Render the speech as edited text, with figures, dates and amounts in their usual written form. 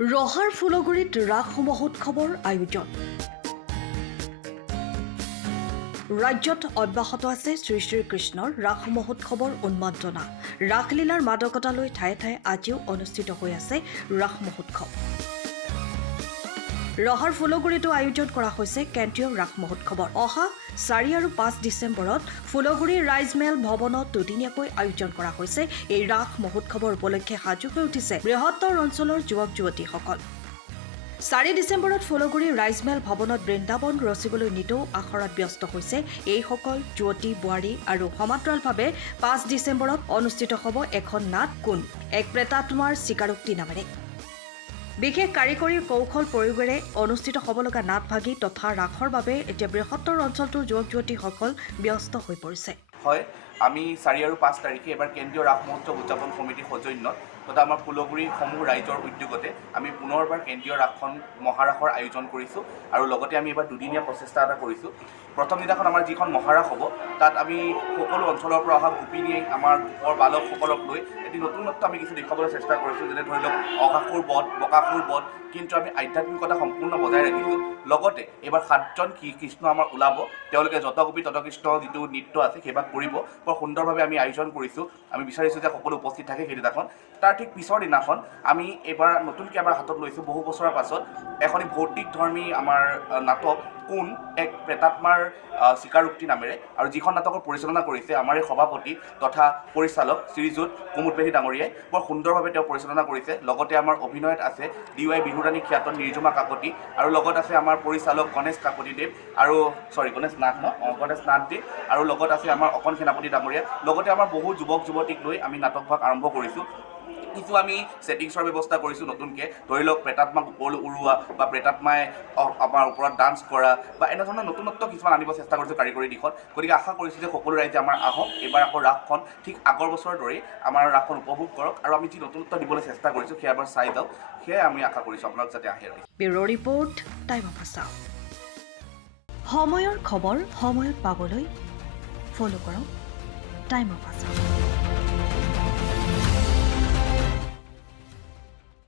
ৰহাৰ ফুলগুৰিত ৰাস মহোৎসৱৰ আয়োজন। ৰাজ্যত অব্যাহত আছে শ্ৰী শ্ৰীকৃষ্ণৰ ৰাস মহোৎসৱৰ উন্মাদনা। ৰাসলীলাৰ মাদকতালৈ ঠায়ে ঠায়ে আজিও অনুষ্ঠিত হৈ আছে ৰাস মহোৎসৱ। ৰহাৰ ফুলগুৰিতো আয়োজন কৰা হৈছে কেন্দ্ৰীয় ৰাস মহোৎসৱৰ। অহা 4 আৰু 5 ডিচেম্বৰত ফুলগুৰি ৰাইজমেল ভৱনত দুদিনীয়াকৈ আয়োজন কৰা হৈছে। এই ৰাস মহোৎসৱৰ উপলক্ষে সাজু হৈ উঠিছে বৃহত্তৰ অঞ্চলৰ যুৱক যুৱতীসকল। 4 ডিচেম্বৰত ফুলগুৰি ৰাইজমেল ভৱনত বৃন্দাবন ৰচিবলৈ নিতৌ আখৰাত ব্যস্ত হৈছে এইসকল যুৱতী বোৱাৰী আৰু সমান্তৰালভাৱে 5 ডিচেম্বৰত অনুষ্ঠিত হ'ব এখন নাট কোন এক প্ৰেতাত্মাৰ স্বীকাৰোক্তি নামেৰে। বিশেষ কাৰিকৰী কৌশল প্ৰয়োগেৰে অনুষ্ঠিত হ'ব লগা নাটভাগী তথা ৰাসৰ বাবে এতিয়া বৃহত্তৰ অঞ্চলটোৰ যুৱক যুৱতীসকল ব্যস্ত হৈ পৰিছে। হয়, আমি 4 আৰু 5 তাৰিখে এবাৰ কেন্দ্ৰীয় ৰাস মহোৎসৱ উদযাপন সমিতিৰ সৌজন্যত তথা আমাৰ ফুলগুৰিৰ সমূহ ৰাইজৰ উদ্যোগতে আমি পুনৰবাৰ কেন্দ্ৰীয় ৰাসখন মহাৰাসৰ আয়োজন কৰিছোঁ আৰু লগতে আমি এবাৰ দুদিনীয়া প্ৰচেষ্টা এটা কৰিছোঁ। প্ৰথম দিনাখন আমাৰ যিখন মহাৰাস হ'ব তাত আমি সকলো অঞ্চলৰ পৰা অহা গোপিনীয়ে আমাৰ গোপৰ বালকসকলক লৈ এটি নতুনত্ব আমি কিছু দেখুৱাবলৈ চেষ্টা কৰিছোঁ, যেনে ধৰি লওক অকাসুৰ বধ, বকাসুৰ বধ, কিন্তু আমি আধ্যাত্মিকতা সম্পূৰ্ণ বজাই ৰাখিছোঁ। লগতে এইবাৰ 7জন কৃষ্ণ আমাৰ ওলাব, তেওঁলোকে যতগোপী ততকৃষ্ণ যিটো নৃত্য আছে সেইভাগ কৰিব। বৰ সুন্দৰভাৱে আমি আয়োজন কৰিছোঁ। আমি বিচাৰিছোঁ যে সকলো উপস্থিত থাকে সেইদিনাখন। তাৰ ঠিক পিছৰ দিনাখন আমি এইবাৰ নতুনকৈ আমাৰ হাতত লৈছোঁ বহু বছৰৰ পাছত এখনি ভৌতিক ধৰ্মী আমাৰ নাটক কোন এক প্ৰেতাত্মাৰ স্বীকাৰোক্তি নামেৰে, আৰু যিখন নাটকৰ পৰিচালনা কৰিছে আমাৰ এই সভাপতি তথা পৰিচালক শ্ৰীযুত কুমুদ বেদী ডাঙৰীয়াই। বৰ সুন্দৰভাৱে তেওঁ পৰিচালনা কৰিছে। লগতে আমাৰ অভিনয়ত আছে DY বিহুৰাণী খ্যাত নিৰ্জুমা কাকতি, আৰু লগত আছে আমাৰ পৰিচালক গণেশ কাকতিদেৱ আৰু গণেশ নাথদেৱ, আৰু লগত আছে আমাৰ অকণ সেনাপতি ডাঙৰীয়া। লগতে আমাৰ বহু যুৱক যুৱতীক লৈ আমি নাটকভাগ আৰম্ভ কৰিছোঁ। কিছু আমি ছেটিংছৰ ব্যৱস্থা কৰিছোঁ নতুনকৈ, ধৰি লওক প্ৰেতাত্মাক ওপৰলৈ উৰুওৱা বা প্ৰেতাত্মাই আমাৰ ওপৰত ডান্স কৰা বা এনেধৰণৰ নতুনত্ব কিছুমান আনিব চেষ্টা কৰিছোঁ কাৰিকৰী দিশত। গতিকে আশা কৰিছোঁ যে সকলো ৰাইজে আমাৰ আহক, এইবাৰ আকৌ ৰাসখন ঠিক আগৰ বছৰৰ দৰেই আমাৰ ৰাসখন উপভোগ কৰক আৰু আমি যি নতুনত্ব দিবলৈ চেষ্টা কৰিছোঁ সেয়া এবাৰ চাই যাওক, সেয়াই আমি আশা কৰিছোঁ আপোনালোক যাতে আহে। Bureau' report, time of Assam. সময়ৰ খবৰ সময়ত পাবলৈ ফ'ল' কৰক টাইম অফ আছাম।